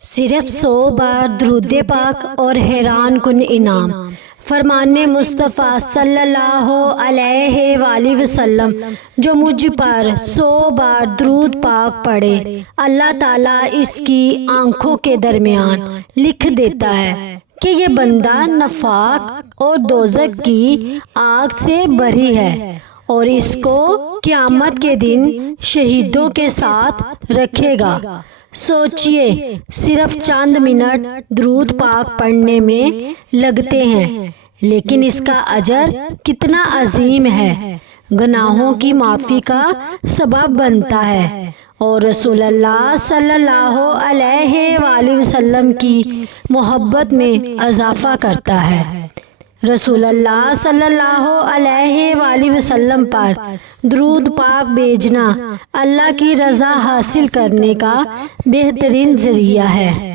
صرف 100 بار درود پاک اور حیران کن انعام۔ فرمان مصطفیٰ صلی اللہ علیہ وآلہ وسلم جو مجھ پر 100 بار درود پاک پڑھے، اللہ تعالیٰ اس کی آنکھوں کے درمیان لکھ دیتا ہے کہ یہ بندہ نفاق اور دوزخ کی آگ سے بری ہے، اور اس کو قیامت کے دن شہیدوں کے ساتھ رکھے گا۔ سوچئے، صرف چند منٹ درود پاک پڑھنے میں لگتے ہیں، لیکن اس کا اجر کتنا عظیم ہے، گناہوں کی معافی کا سبب بنتا ہے، اور رسول اللہ صلی اللہ علیہ وآلہ وسلم کی محبت میں اضافہ کرتا ہے۔ رسول اللہ صلی اللہ علیہ وآلہ وسلم پر درود پاک بھیجنا اللہ کی رضا حاصل کرنے کا بہترین ذریعہ ہے۔